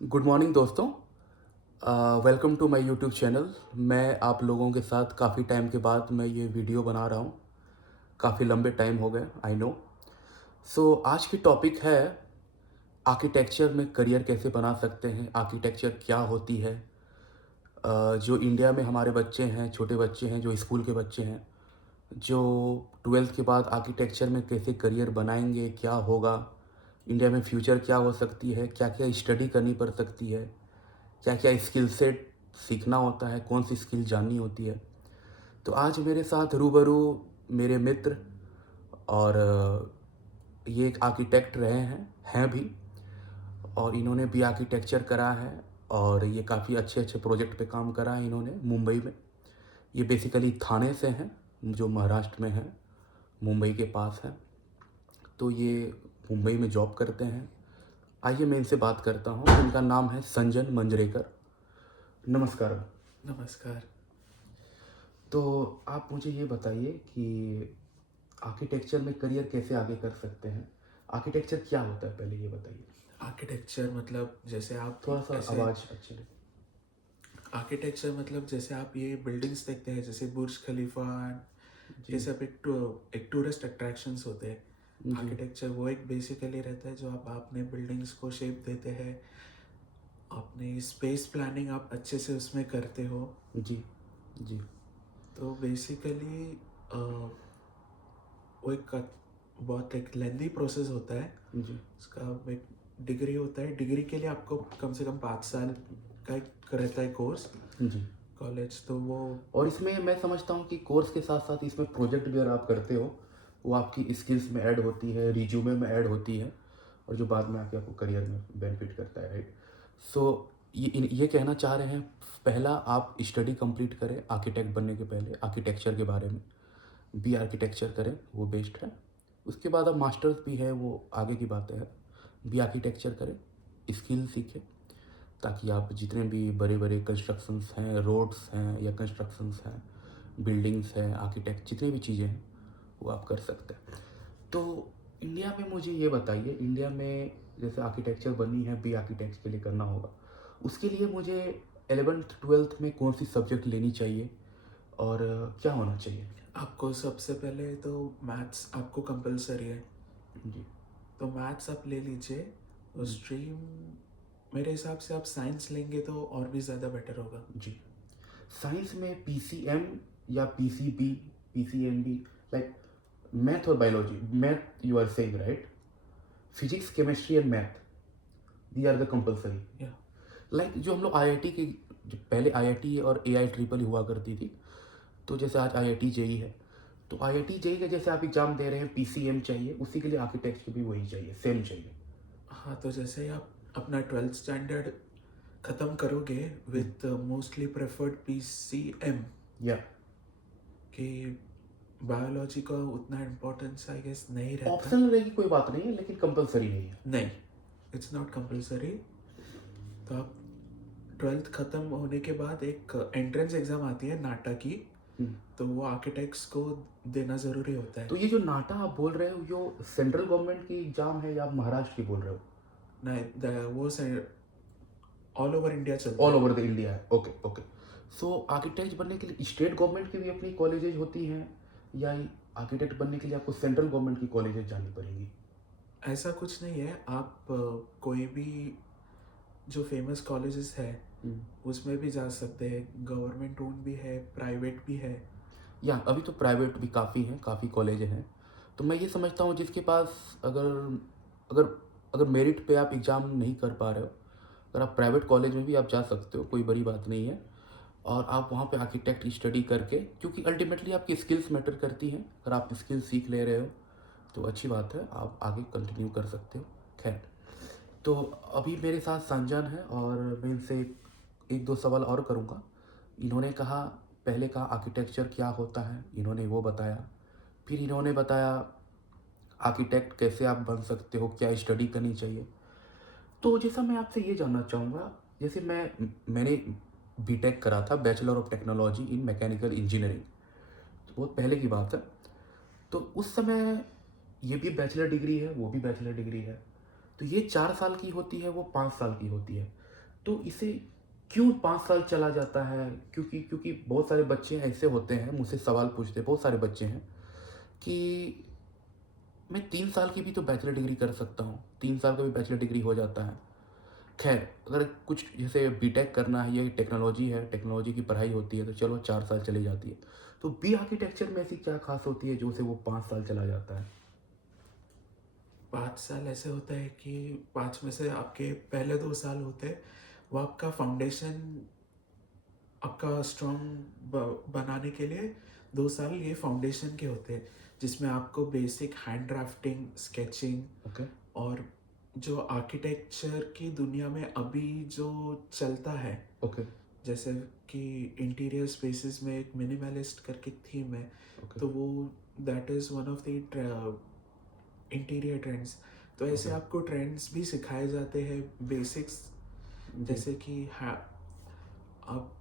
Good morning दोस्तों। Welcome to my YouTube channel. मैं आप लोगों के साथ काफ़ी टाइम के बाद मैं ये वीडियो बना रहा हूँ। काफ़ी लंबे टाइम हो गए, आई नो। आज की टॉपिक है आर्किटेक्चर में करियर कैसे बना सकते हैं, आर्किटेक्चर क्या होती है। जो इंडिया में हमारे बच्चे हैं, छोटे बच्चे हैं, जो स्कूल के बच्चे हैं, जो 12th के बाद आर्किटेक्चर में कैसे करियर बनाएंगे, क्या होगा, इंडिया में फ्यूचर क्या हो सकती है, क्या क्या स्टडी करनी पड़ सकती है, क्या क्या स्किल सेट सीखना होता है, कौन सी स्किल जाननी होती है। तो आज मेरे साथ रूबरू मेरे मित्र और ये एक आर्किटेक्ट रहे हैं भी, और इन्होंने भी आर्किटेक्चर करा है और ये काफ़ी अच्छे अच्छे प्रोजेक्ट पे काम करा है इन्होंने मुंबई में। ये बेसिकली थाने से हैं, जो महाराष्ट्र में है, मुंबई के पास है। तो ये मुंबई में जॉब करते हैं। आइए मैं इनसे बात करता हूँ। इनका नाम है संजन मंजरेकर। नमस्कार। नमस्कार। तो आप मुझे ये बताइए कि आर्किटेक्चर में करियर कैसे आगे कर सकते हैं। आर्किटेक्चर क्या होता है, पहले ये बताइए। आर्किटेक्चर मतलब जैसे आप थोड़ा सा ऐसे आवाज़ अच्छी लगे। आर्किटेक्चर मतलब जैसे आप ये बिल्डिंग्स देखते हैं जैसे बुर्ज खलीफा, ये जी सब एक टूरिस्ट अट्रैक्शंस होते हैं। जी आर्किटेक्चर वो एक बेसिकली रहता है जो आप अपने बिल्डिंग्स को शेप देते हैं, अपनी स्पेस प्लानिंग आप अच्छे से उसमें करते हो। जी जी तो बेसिकली वो बहुत एक लेंदी प्रोसेस होता है। जी उसका एक डिग्री होता है, डिग्री के लिए आपको कम से कम 5 साल का एक रहता है कोर्स जी। कॉलेज। तो वो और इसमें मैं समझता हूँ कि कोर्स के साथ साथ इसमें प्रोजेक्ट भी अगर आप करते हो, वो आपकी स्किल्स में ऐड होती है, रिज्यूमे में ऐड होती है, और जो बाद में आके आपको करियर में बेनिफिट करता है, राइट। ये कहना चाह रहे हैं, पहला आप स्टडी कंप्लीट करें आर्किटेक्ट बनने के पहले, आर्किटेक्चर के बारे में बी आर्किटेक्चर करें, वो बेस्ट है। उसके बाद अब मास्टर्स भी है, वो आगे की बातें हैं। बी आर्किटेक्चर करें, स्किल सीखें, ताकि आप जितने भी बड़े बड़े कंस्ट्रक्शंस हैं, रोड्स हैं या कंस्ट्रक्शंस हैं, बिल्डिंग्स हैं, आर्किटेक्ट जितनी भी चीज़ें हैं, वो आप कर सकते हैं। तो इंडिया में मुझे ये बताइए, इंडिया में जैसे आर्किटेक्चर बनी है, बी आर्किटेक्ट के लिए करना होगा, उसके लिए मुझे 11th-12th में कौन सी सब्जेक्ट लेनी चाहिए और क्या होना चाहिए। आपको सबसे पहले तो मैथ्स आपको कंपलसरी है। जी तो मैथ्स आप ले लीजिए। तो स्ट्रीम मेरे हिसाब से आप साइंस लेंगे तो और भी ज़्यादा बेटर होगा। जी। साइंस में पीसीएम या पीसीबी, पीसीएमबी, लाइक मैथ और biology, math you are saying right, physics chemistry and math, they are the compulsory. या लाइक जो हम लोग आईआईटी के, जो पहले आईआईटी और एआई ट्रिपल हुआ करती थी, तो जैसे आज आईआईटी जेई है, तो आईआईटी जेई का जैसे आप एग्जाम दे रहे हैं पीसीएम चाहिए, उसी के लिए आर्किटेक्ट को भी वही चाहिए, सेम चाहिए। हाँ, तो जैसे ही आप अपना 12th स्टैंडर्ड ख़त्म करोगे विथ मोस्टली प्रेफर्ड PCM, या कि बायोलॉजी का उतना इम्पोर्टेंस आई गेस नहीं रहता। ऑप्शनल रहेगी कोई बात नहीं है, लेकिन कंपलसरी नहीं है। नहीं, इट्स नॉट कंपलसरी। तो आप 12th ख़त्म होने के बाद एक एंट्रेंस एग्ज़ाम आती है नाटा की, हम्म। तो वो आर्किटेक्ट्स को देना ज़रूरी होता है। तो ये जो नाटा आप बोल रहे हो, यो सेंट्रल गवर्नमेंट की एग्जाम है या आप महाराष्ट्र की बोल रहे हो। नहीं, वो से ऑल ओवर इंडिया चलता ऑल है। ओवर द इंडिया है, ओके ओके। आर्किटेक्ट बनने के लिए स्टेट गवर्नमेंट की भी अपनी कॉलेजेज होती हैं, या आर्किटेक्ट बनने के लिए आपको सेंट्रल गवर्नमेंट की कॉलेजेज जानी पड़ेंगी। ऐसा कुछ नहीं है, आप कोई भी जो फेमस कॉलेजेस है हम्म। उसमें भी जा सकते हैं। गवर्नमेंट ओन भी है, प्राइवेट भी है। या अभी तो प्राइवेट भी काफ़ी हैं, काफ़ी कॉलेज हैं। तो मैं ये समझता हूँ जिसके पास, अगर अगर अगर मेरिट पे आप एग्ज़ाम नहीं कर पा रहे हो, अगर आप प्राइवेट कॉलेज में भी आप जा सकते हो, कोई बड़ी बात नहीं है। और आप वहाँ पे आर्किटेक्ट की स्टडी करके, क्योंकि अल्टीमेटली आपकी स्किल्स मैटर करती हैं, अगर आप स्किल्स सीख ले रहे हो तो अच्छी बात है, आप आगे कंटिन्यू कर सकते हो। खैर, तो अभी मेरे साथ संजन है और मैं इनसे एक दो सवाल और करूँगा। इन्होंने कहा, पहले कहा आर्किटेक्चर क्या होता है, इन्होंने वो बताया। फिर इन्होंने बताया आर्किटेक्ट कैसे आप बन सकते हो, क्या स्टडी करनी चाहिए। तो जैसा मैं आपसे ये जानना चाहूँगा, जैसे मैंने बीटेक करा था, bachelor of technology in mechanical engineering, तो बहुत पहले की बात है। तो उस समय ये भी बैचलर डिग्री है, वो भी बैचलर डिग्री है। तो ये 4 साल की होती है, वो 5 साल की होती है। तो इसे क्यों 5 साल चला जाता है? क्योंकि क्योंकि बहुत सारे बच्चे ऐसे होते हैं, मुझसे सवाल पूछते हैं, बहुत सारे बच्चे हैं कि मैं 3 साल की भी तो बैचलर डिग्री कर सकता हूँ, 3 साल का भी बैचलर डिग्री हो जाता है। खैर, अगर कुछ जैसे बीटेक करना है, ये टेक्नोलॉजी है, टेक्नोलॉजी की पढ़ाई होती है, तो चलो 4 साल चली जाती है। तो बी आर्किटेक्चर में ऐसी क्या खास होती है जो से वो 5 साल चला जाता है? 5 साल ऐसे होता है कि 5 में से आपके पहले 2 साल होते हैं, वो आपका फाउंडेशन आपका स्ट्रॉन्ग बनाने के लिए 2 साल ये फाउंडेशन के होते हैं, जिसमें आपको basic hand drafting, sketching okay, और जो आर्किटेक्चर की दुनिया में अभी जो चलता है, ओके, जैसे कि इंटीरियर स्पेसेस में एक मिनिमलिस्ट करके थीम है, ओके, तो वो that is one of the interior trends. तो ऐसे ओके। आपको ट्रेंड्स भी सिखाए जाते हैं, बेसिक्स, जी, जैसे कि आप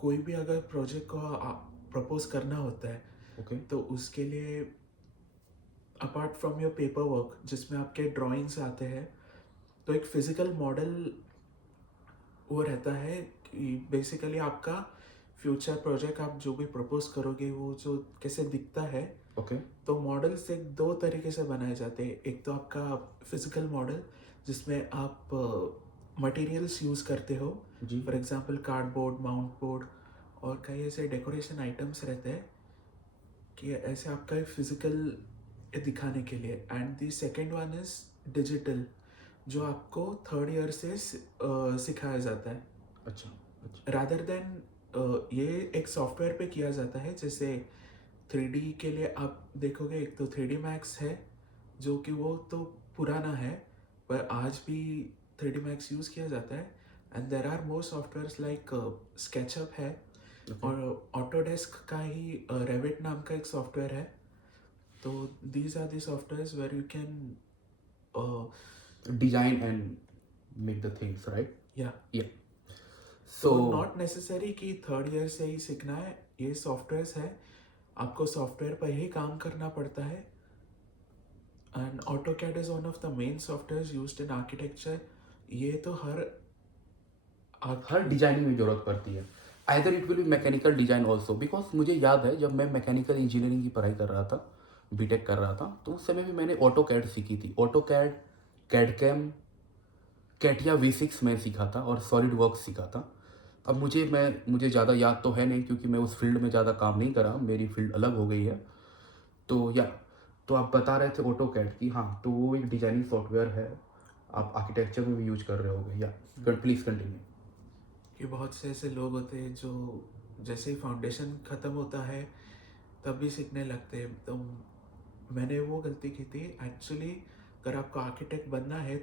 कोई भी अगर प्रोजेक्ट को प्रपोज करना होता है, ओके, तो उसके लिए apart from your paper work जिसमें आपके ड्राइंग्स आते हैं, तो एक फिजिकल मॉडल वो रहता है कि बेसिकली आपका फ्यूचर प्रोजेक्ट आप जो भी प्रपोज करोगे वो जो कैसे दिखता है। ओके, तो मॉडल्स एक दो तरीके से बनाए जाते हैं। एक तो आपका फिजिकल मॉडल जिसमें आप मटेरियल्स यूज़ करते हो, जी, for example cardboard, mount board और कई ऐसे डेकोरेशन आइटम्स रहते हैं कि ऐसे आपका फिजिकल दिखाने के लिए। And the second one is digital, जो आपको थर्ड ईयर से सिखाया जाता है। अच्छा, अच्छा, रादर देन ये एक सॉफ्टवेयर पे किया जाता है, जैसे 3D के लिए आप देखोगे एक तो 3D मैक्स है, जो कि वो तो पुराना है पर आज भी 3D मैक्स यूज़ किया जाता है। And there are more softwares like SketchUp है, ओके। और ऑटोडेस्क का ही रेविट नाम का एक सॉफ्टवेयर है। तो these are the softwares where you can design and make the things right? या या तो सो नॉट नेसेसरी कि थर्ड ईयर से ही सीखना है, ये सॉफ्टवेयर्स है, आपको सॉफ्टवेयर पर ही काम करना पड़ता है। And AutoCAD is one of the main software used in architecture. ये तो हर हर डिजाइनिंग में ज़रूरत पड़ती है। Either it will be mechanical design also, because मुझे याद है जब मैं मैकेनिकल इंजीनियरिंग की पढ़ाई कर रहा था, बीटेक कर रहा था, तो उस समय भी मैंने ऑटो कैड सीखी थी। ऑटो कैड, कैडकैम, कैटिया V6 मैं सीखा था और सॉलिड वर्क्स सीखा था। अब मुझे ज़्यादा याद तो है नहीं क्योंकि मैं उस फील्ड में ज़्यादा काम नहीं करा, मेरी फील्ड अलग हो गई है। तो या तो आप बता रहे थे ऑटो कैड की, हाँ, तो वो एक डिजाइनिंग सॉफ्टवेयर है, आप आर्किटेक्चर में भी यूज कर रहे होगे। या प्लीज कंटिन्यू। कि बहुत से ऐसे लोग होते हैं जो जैसे ही फाउंडेशन ख़त्म होता है तब भी सीखने लगते हैं। तो मैंने वो गलती की थी एक्चुअली। अगर आपको आर्किटेक्ट बनना है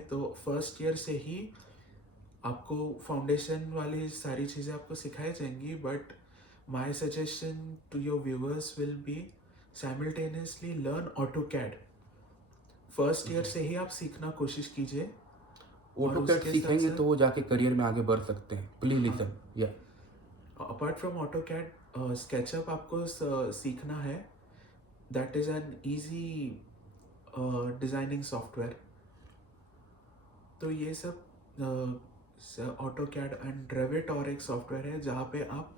तो फर्स्ट ईयर से ही आपको फाउंडेशन वाली सारी चीज़ें आपको सिखाई जाएंगी। But my suggestion to your viewers will be simultaneously learn AutoCAD. First year से ही आप सीखना कोशिश कीजिए, और ऑटो कैड उसके साथ सीखेंगे तो साथ वो जाके करियर में आगे बढ़ सकते हैं। प्लीज हाँ, लिसन। या apart from AutoCAD SketchUp आपको सीखना है। That is an easy designing software. तो ये सब ऑटो कैड एंड रेविट और एक सॉफ्टवेयर है जहाँ पे आप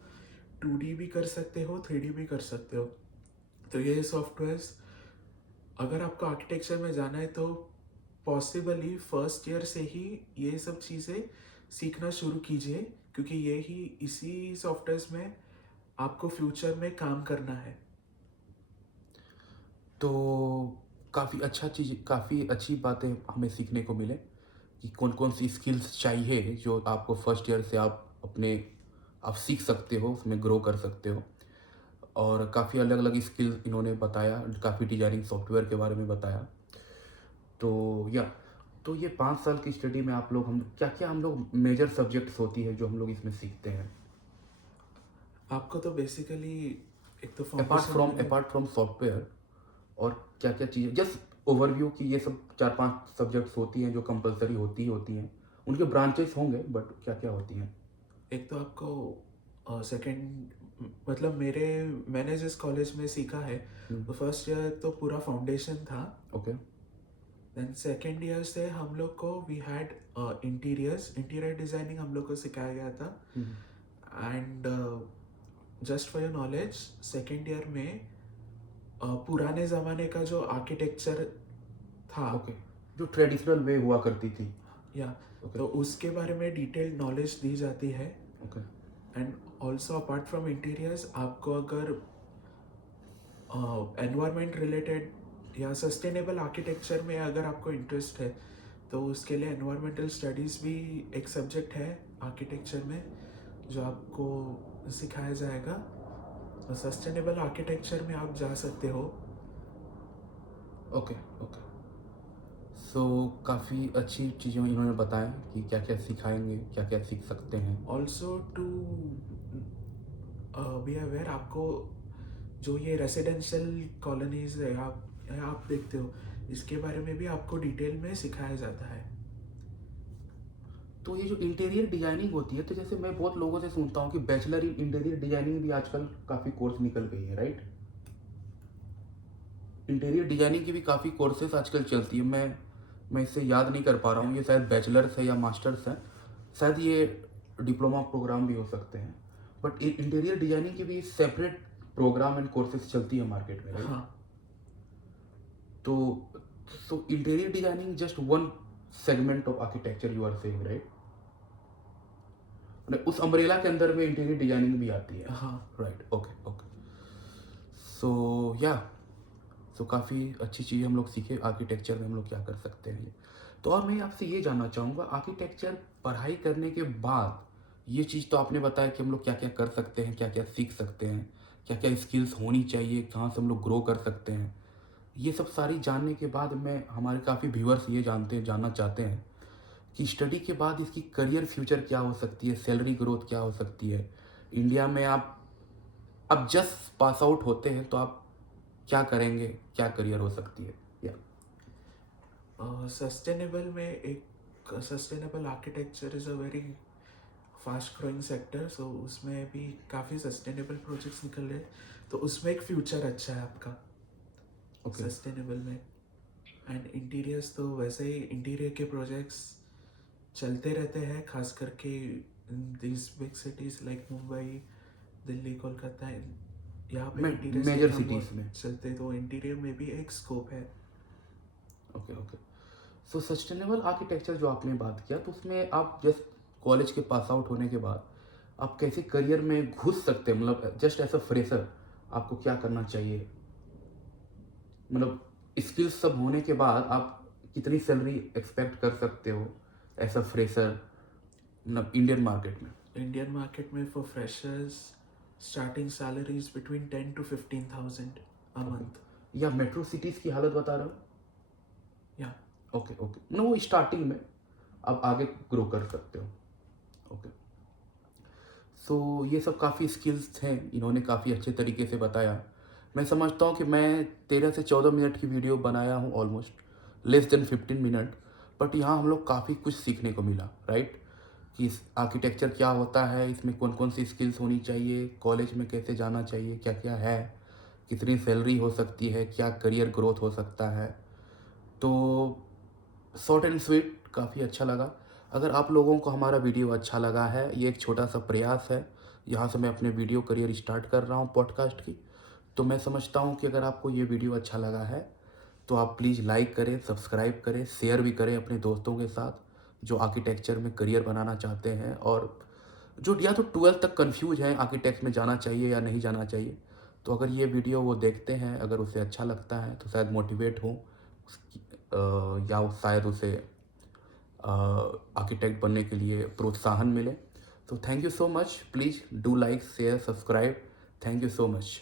2D भी कर सकते हो, 3D भी कर सकते हो। तो ये सॉफ्टवेयर्स अगर आपको आर्किटेक्चर में जाना है तो पॉसिबली फर्स्ट ईयर से ही ये सब चीज़ें सीखना शुरू कीजिए, क्योंकि ये ही इसी सॉफ्टवेयर्स में आपको फ्यूचर में काम करना है। तो काफ़ी अच्छी बातें हमें सीखने को मिले कि कौन कौन सी स्किल्स चाहिए जो आपको फर्स्ट ईयर से आप सीख सकते हो, उसमें ग्रो कर सकते हो। और काफ़ी अलग अलग स्किल इन्होंने बताया, काफ़ी डिजाइनिंग सॉफ्टवेयर के बारे में बताया। तो या तो ये 5 साल की स्टडी में आप लोग हम क्या क्या हम लोग मेजर सब्जेक्ट्स होती है जो हम लोग इसमें सीखते हैं? आपको तो बेसिकली एक तो अपार्ट फाउंडेशन फ्रॉम वाले अपार्ट फ्रॉम सॉफ्टवेयर और क्या क्या चीज़ें, जस्ट ओवरव्यू की ये सब 4-5 सब्जेक्ट्स होती हैं जो कंपलसरी होती हैं। उनके ब्रांचेस होंगे बट क्या क्या होती हैं? एक तो आपको सेकंड, मतलब मैंने जिस कॉलेज में सीखा है, तो फर्स्ट ईयर तो पूरा फाउंडेशन था। ओके, देन सेकेंड ईयर से हम लोग को वी हैड इंटीरियर डिज़ाइनिंग हम लोग को सिखाया गया था. And just for your knowledge second year में पुराने ज़माने का जो आर्किटेक्चर था, ओके, जो ट्रेडिशनल वे हुआ करती थी. या ओके. तो उसके बारे में डिटेल नॉलेज दी जाती है. Okay. And also apart from interiors आपको अगर एनवायरनमेंट रिलेटेड या सस्टेनेबल आर्किटेक्चर में अगर आपको इंटरेस्ट है तो उसके लिए एनवायरमेंटल स्टडीज़ भी एक सब्जेक्ट है आर्किटेक्चर में जो आपको सिखाया जाएगा. तो सस्टेनेबल आर्किटेक्चर में आप जा सकते हो. ओके. ओके. सो काफ़ी अच्छी चीज़ें इन्होंने बताया कि क्या क्या सिखाएंगे, क्या क्या सीख सकते हैं. ऑल्सो टू बी अवेयर, आपको जो ये रेसिडेंशियल कॉलोनीज है आप देखते हो, इसके बारे में भी आपको डिटेल में सिखाया जाता है. तो ये जो इंटीरियर डिजाइनिंग होती है, तो जैसे मैं बहुत लोगों से सुनता हूँ कि बैचलर इन इंटीरियर डिजाइनिंग भी आजकल काफ़ी कोर्स निकल गई है, राइट? इंटीरियर डिजाइनिंग की भी काफ़ी कोर्सेज आजकल चलती है. मैं इसे याद नहीं कर पा रहा हूँ, ये शायद बैचलर्स है या मास्टर्स है, शायद ये डिप्लोमा प्रोग्राम भी हो सकते हैं. बट इंटीरियर डिजाइनिंग की भी सेपरेट प्रोग्राम एंड कोर्सेज चलती है मार्केट में, राइट? हाँ. तो so interior designing just one segment of architecture you are saying, right? उस अम्ब्रेला के अंदर में इंटीरियर डिजाइनिंग भी आती है. हाँ. राइट. ओके. ओके. सो या सो काफ़ी अच्छी चीज़ हम लोग सीखे आर्किटेक्चर में हम लोग क्या कर सकते हैं ये. तो और मैं आपसे ये जानना चाहूँगा, आर्किटेक्चर पढ़ाई करने के बाद ये चीज़ तो आपने बताया कि हम लोग क्या क्या कर सकते हैं, क्या क्या सीख सकते हैं, क्या क्या स्किल्स होनी चाहिए, कहाँ से हम लोग ग्रो कर सकते हैं. ये सब सारी जानने के बाद मैं हमारे काफ़ी व्यूअर्स ये जानना चाहते हैं कि स्टडी के बाद इसकी करियर फ्यूचर क्या हो सकती है, सैलरी ग्रोथ क्या हो सकती है. इंडिया में आप अब जस्ट पास आउट होते हैं तो आप क्या करेंगे, क्या करियर हो सकती है. या सस्टेनेबल में एक sustainable architecture is a very fast growing sector. So उसमें भी काफ़ी सस्टेनेबल प्रोजेक्ट्स निकल रहे हैं, तो उसमें एक फ्यूचर अच्छा है आपका ओके. सस्टेनेबल में. एंड इंटीरियर्स तो वैसे ही इंटीरियर के प्रोजेक्ट्स चलते रहते हैं, खास करके this big cities like Mumbai, Delhi, Kolkata, यहाँ पे इंटीरियर्स के मेजर काम सिटीज़ बहुत में. चलते, तो इंटीरियर में भी एक स्कोप है. ओके. ओके. सो सस्टेनेबल आर्किटेक्चर जो आपने बात किया, तो उसमें आप जस्ट कॉलेज के पास आउट होने के बाद आप कैसे करियर में घुस सकते हैं, मतलब जस्ट एज अ फ्रेशर आपको क्या करना चाहिए, मतलब स्किल्स सब होने के बाद आप कितनी सैलरी एक्सपेक्ट कर सकते हो एज अ फ्रेशर, मतलब इंडियन मार्केट में. इंडियन मार्केट में for freshers starting salaries between 10 to 15,000 a month. या मेट्रो सिटीज़ की हालत बता रहे हो. या ओके. ओके. मतलब वो स्टार्टिंग में आप आगे ग्रो कर सकते हो. ओके. सो ये सब काफ़ी स्किल्स हैं, इन्होंने काफ़ी अच्छे तरीके से बताया. मैं समझता हूँ कि मैं 13 से 14 मिनट की वीडियो बनाया हूँ, almost less than 15 minute. But यहाँ हम लोग काफ़ी कुछ सीखने को मिला, राइट? कि आर्किटेक्चर क्या होता है, इसमें कौन कौन सी स्किल्स होनी चाहिए, कॉलेज में कैसे जाना चाहिए, क्या क्या है, कितनी सैलरी हो सकती है, क्या करियर ग्रोथ हो सकता है. तो शॉर्ट एंड स्वीट काफ़ी अच्छा लगा. अगर आप लोगों को हमारा वीडियो अच्छा लगा है, ये एक छोटा सा प्रयास है, यहाँ से मैं अपने वीडियो करियर स्टार्ट कर रहा हूँ पॉडकास्ट की. तो मैं समझता हूँ कि अगर आपको ये वीडियो अच्छा लगा है तो आप प्लीज़ लाइक करें, सब्सक्राइब करें, शेयर भी करें अपने दोस्तों के साथ जो आर्किटेक्चर में करियर बनाना चाहते हैं और जो या तो 12th तक कंफ्यूज हैं आर्किटेक्ट में जाना चाहिए या नहीं जाना चाहिए. तो अगर ये वीडियो वो देखते हैं, अगर उसे अच्छा लगता है तो शायद मोटिवेट हो या शायद उसे आर्किटेक्ट बनने के लिए प्रोत्साहन मिले. तो thank you so much. Please do like, share, subscribe. Thank you so much.